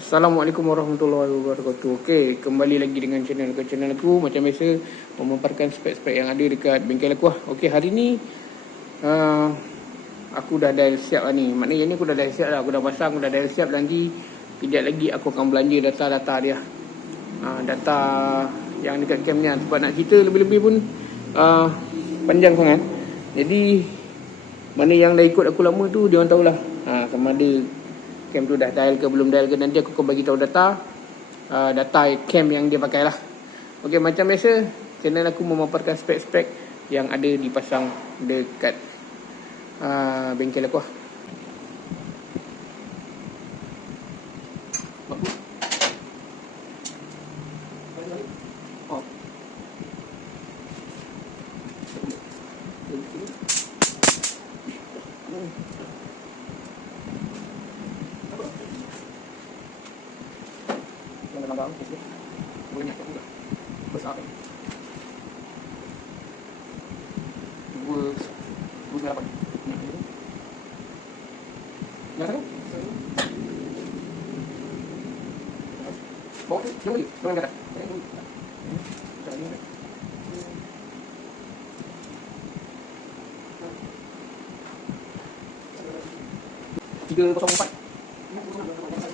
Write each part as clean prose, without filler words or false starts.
Assalamualaikum warahmatullahi wabarakatuh. Okey, kembali lagi dengan channel aku. Macam biasa, memaparkan spek-spek yang ada dekat bengkel aku lah. Okey, hari ni aku dah dial siap lah ni. Maknanya ni aku dah dial siap lah. Aku dah pasang, aku dah dial siap. Lagi kejap lagi aku akan belanja data-data dia. Data yang dekat cam ni. Sebab nak cerita lebih-lebih pun panjang sangat. Jadi mana yang dah ikut aku lama tu, dia orang tahulah sama ada cam tu dah dial ke belum dial ke. Nanti aku akan bagi tahu data cam yang dia pakai lah. Okey, macam biasa channel aku memaparkan spek-spek yang ada dipasang dekat bengkel aku lah. Banyak juga besar kan. Dua delapan. Yang satu bawah tu jauh lagi. Dorang kata tiga kosong empat.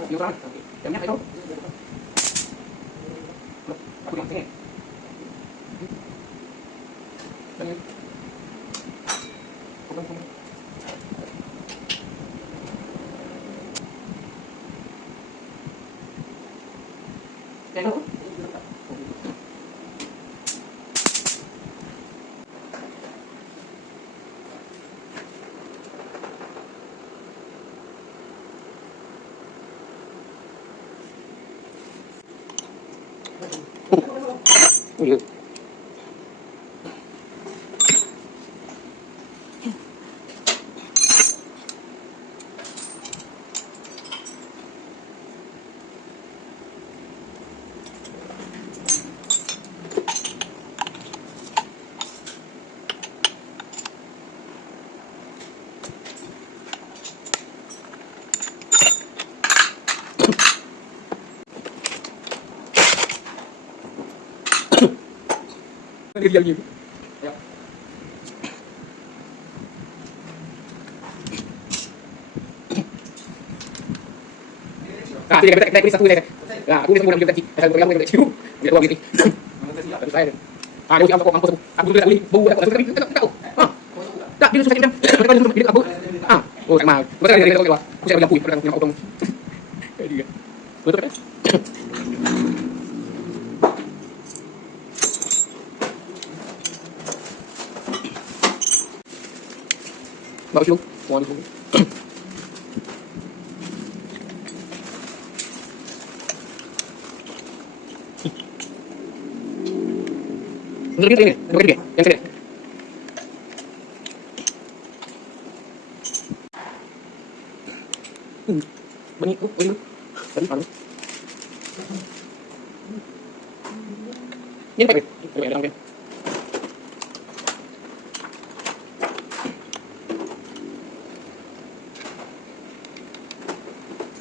Dia orang. Okey. Yang ni apa itu? Aku yang tengah. Tengah. Tengok. Ya. Dia lagi. Ya. Kita tulis satu ni. Aku tulis mula tadi. Saya berapa yang kecil. Dia buat gini. Satu saya. Dia usia aku mampus aku. Aku tulis lagi. Bau aku tapi tak tahu. Tak dia susah macam. Mereka dia bilik apa? Oh tak mahal. Betul dia tahu. Aku saya bagi pada yang potong. Dia. Betul kan? Bagus lu. Mau ni. Untuk kita ni, untuk kita yang kena. Bani tu, bani tu. Tadi mana? Ni apa? Ini ada orang.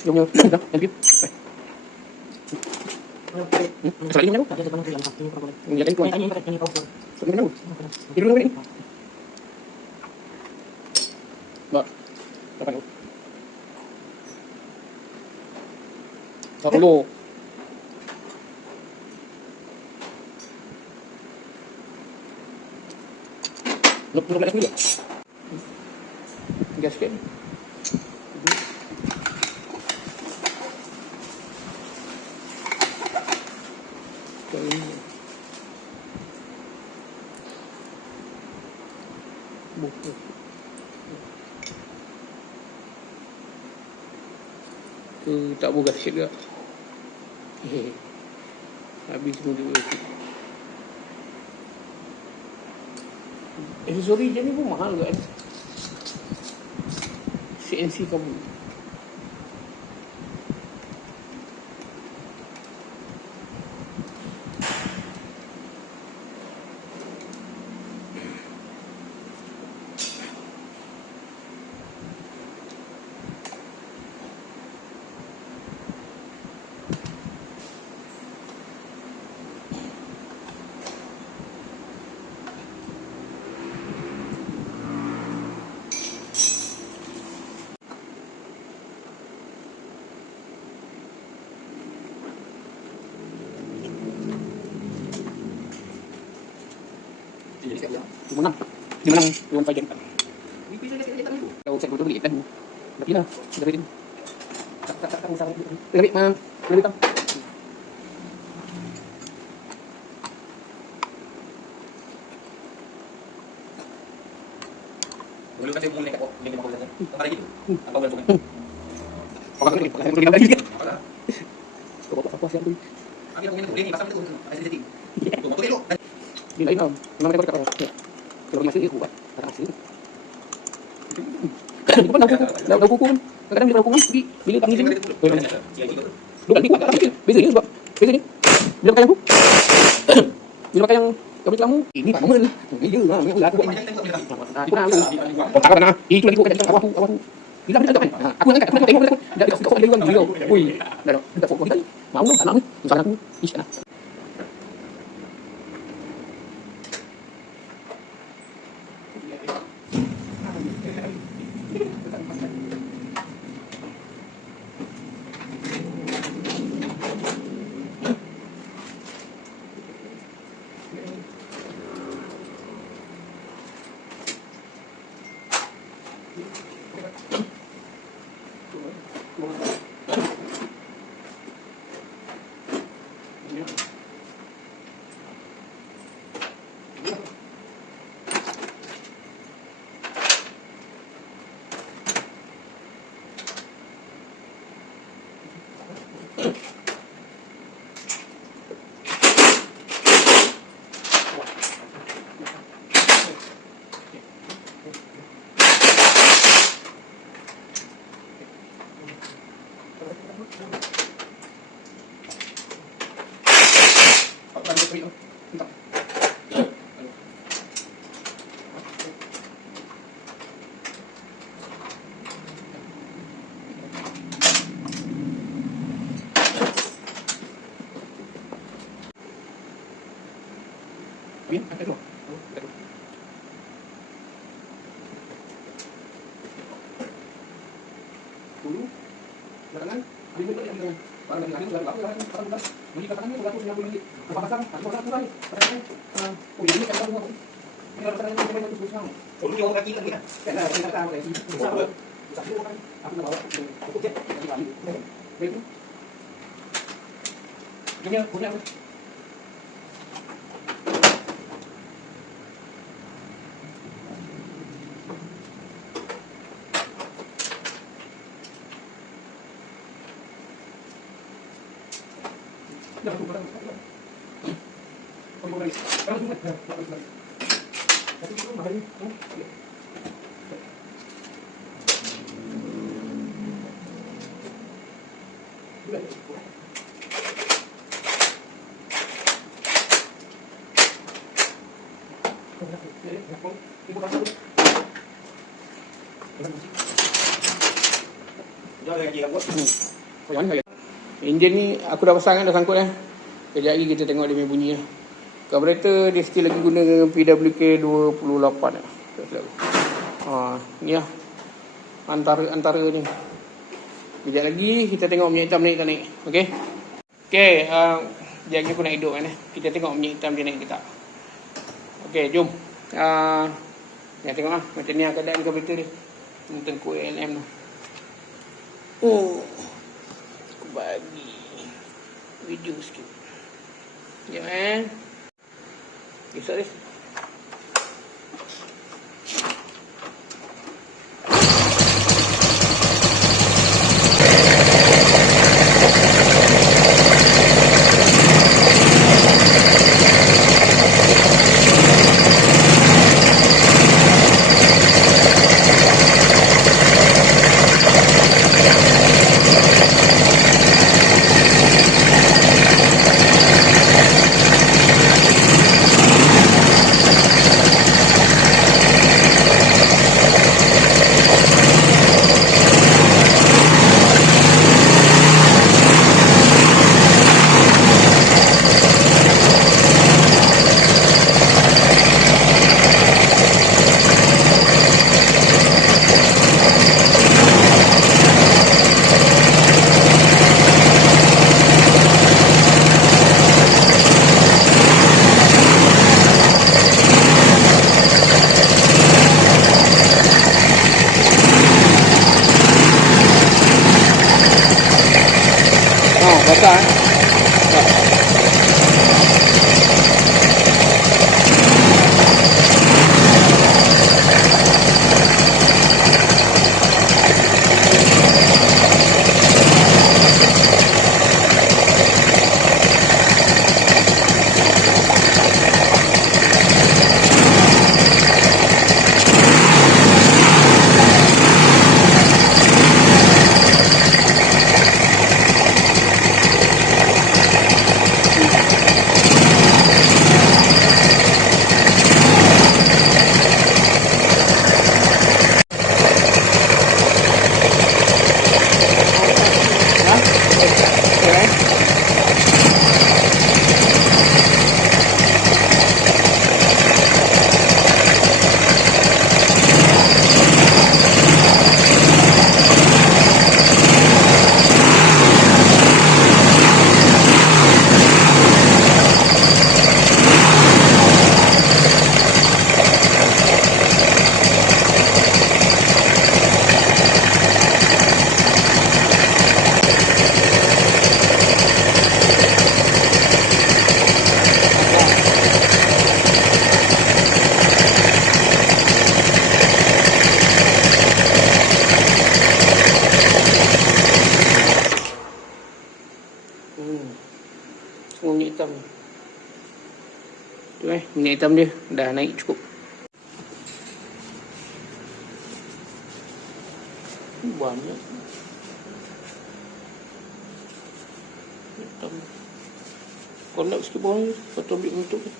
Jom jom. Dah, thank you. Sekali ni mana? Ada teman tu yang satu ni problem. Ini jadi tuan. Ini pakai ini kau. Sekali mana? Ini dulu ni. Ba. Apa ni? Satu dulu. Lu nak dulu. Gas sikit. Tu tak buka sikit juga. Habis semua juga. Aksesori je ni pun mahal kan. CNC kamu. Dia menang. Dia menang 2-5 game. Kalau set betul beli dan tapi lah. Dah ready. Tak usah. Lebih mana? Lebih tam. Dulu kan saya mulai kat ni kita makan apa lagi tu? Apa boleh tu? Orang ni lagi. Kau apa siap tu? Aku punya boleh ni pasal tu. Ada setting. Tu motor elok. Dia lain tau. Memang mereka cakap apa? Kalau masih dia kuat. Tak hasil. Itu pun dah kuku kan. Kadang-kadang bila kuku pergi bila tak ngizin. Dua kali tak ambil. Beza dia sebab beza dia. Bila pakai yang tu. Bila pakai yang kami kamu ini tak normal. Ini dia lah. Aku buat ini. Itu nak. Tak nak. Itu lagi bukan awak aku. Bila ada kan. Aku angkat aku tengok aku. Dah kau ada orang gila. Oi. Dah dah fokus tadi. Mau tak nak. Misalnya aku ish nak. Bien, angkat dulu. Dulu, belakangan, habis itu yang dengan barang dari hari sudah lalu, beli katakannya 290 ringgit. Berapa pasang? Satu pasang kurang. Oh ini kan tahu aku. Ini kalau pasang ini memang itu susah. Oh, lu orang kaki lagi kan? Kan saya tahu dari sini. Satu kan aku nak bawa aku cek lagi balik. Baik. Punya apa? Enjin ni aku dah pasang kan, dah sangkut dah. Kejap lagi kita tengok dia punya bunyi lah. Carburetor dia still lagi guna PWK 28 lah. Ni lah antara ni. Kejap lagi kita tengok minyak hitam naik tak naik. Okay. Kejap lagi aku nak hidup kan. Kita tengok minyak hitam dia naik ke tak. Okay, jom. Ya, tengok lah macam ni lah keadaan carburetor dia. Tengku ALM tu. Aku bagi video sikit. Ya, Esok ni. basah eh. Semua minyak hitam. Tu minyak hitam dia dah naik cukup. Banyak. Hitam. Kau nak sikit bawah ni, kau tu ambil untuk ni.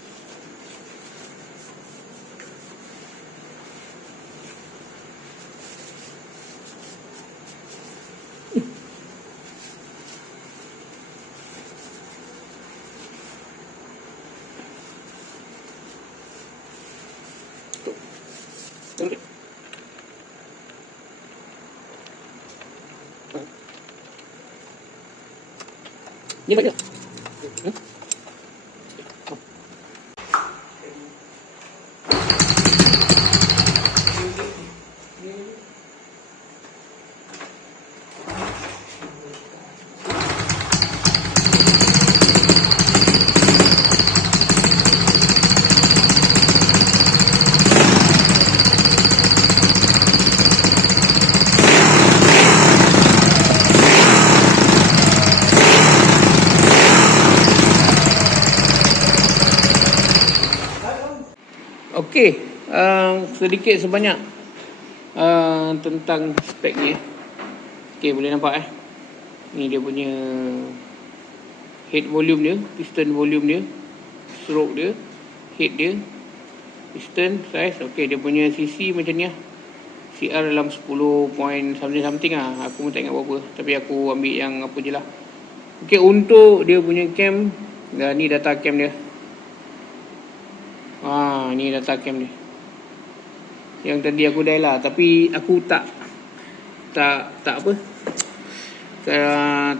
Ambil. Ni banyak. Okey, sedikit sebanyak tentang spek ni. Okey, boleh nampak ni dia punya head volume dia, piston volume dia, stroke dia, head dia, piston size. Okey, dia punya CC macam ni CR dalam 10 point something aku pun tak ingat berapa, tapi aku ambil yang apa je lah. Okey, untuk dia punya cam, ni data cam dia. Ni data cam ni. Yang tadi aku dial lah, tapi aku tak apa.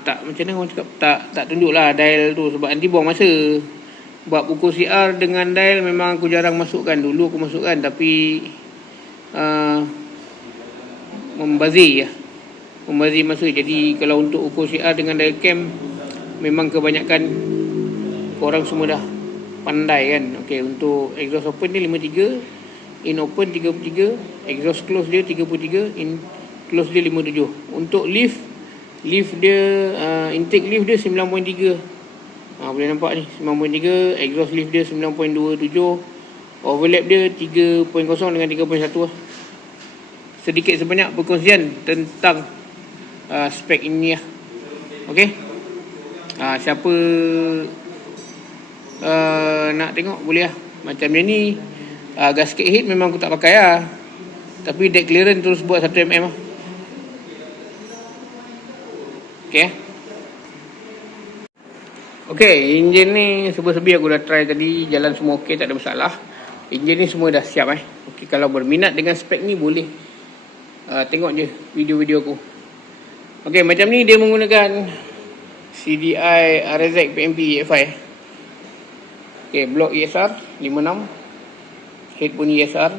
Tak macam mana orang cakap, tak tunjuk lah dial tu sebab nanti buang masa. Buat ukur CR dengan dial memang aku jarang masukkan. Dulu aku masukkan tapi membazir masa. Jadi kalau untuk ukur CR dengan dial cam memang kebanyakan korang semua dah pandai kan. Okey, untuk exhaust open dia 53, in open 33, exhaust close dia 33, in close dia 57. Untuk lift dia intake lift dia 9.3. Boleh nampak ni 9.3, exhaust lift dia 9.27, overlap dia 3.0 dengan 3.1 Sedikit sebanyak perkongsian tentang spek ini lah. Okey, siapa nak tengok boleh lah. Macam ni gasket head memang aku tak pakai lah, tapi deck clearance terus buat 1mm lah. Okey, enjin ni sebi-sebi aku dah try tadi, jalan semua okey, tak ada masalah. Enjin ni semua dah siap Okey, kalau berminat dengan spek ni boleh tengok je video-video aku. Okey, macam ni dia menggunakan CDI RZ PMP EFI. Okey, blok ESR 56, head pun ESR,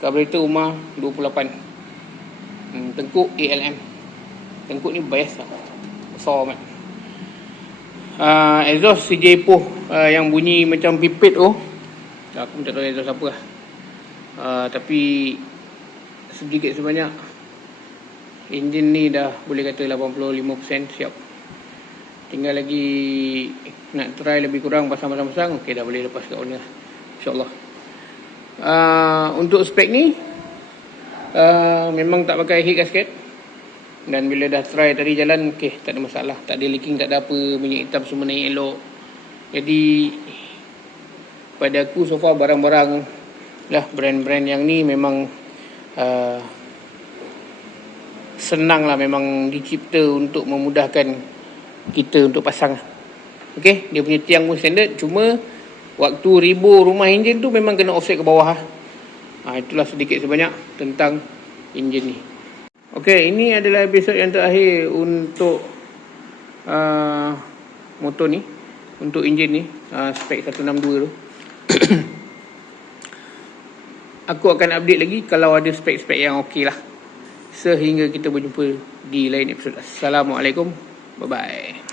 carburetor Umar 28, tengkuk ALM. Tengkuk ni best lah. Besar mat. Exhaust CJ Poh yang bunyi macam pipit tu. Aku pun tak tahu exhaust apa lah. Tapi sedikit sebanyak enjin ni dah boleh kata 85% siap. Tinggal lagi nak try lebih kurang pasang-pasang. Okey, dah boleh lepas kat owner, InsyaAllah. Untuk spek ni memang tak pakai heat gasket. Dan bila dah try tadi jalan, okey, tak ada masalah. Tak ada leaking, tak ada apa. Minyak hitam semua naik elok. Jadi pada aku so far barang-barang lah, brand-brand yang ni memang senang lah, memang dicipta untuk memudahkan kita untuk pasang. Okey, dia punya tiang pun standard. Cuma waktu ribur rumah enjin tu memang kena offset ke bawah lah. Itulah sedikit sebanyak tentang enjin ni. Okey, ini adalah episod yang terakhir untuk motor ni, untuk enjin ni, spek 162 tu. Aku akan update lagi kalau ada spek-spek yang okey lah. Sehingga kita berjumpa di lain episod. Assalamualaikum. Bye-bye.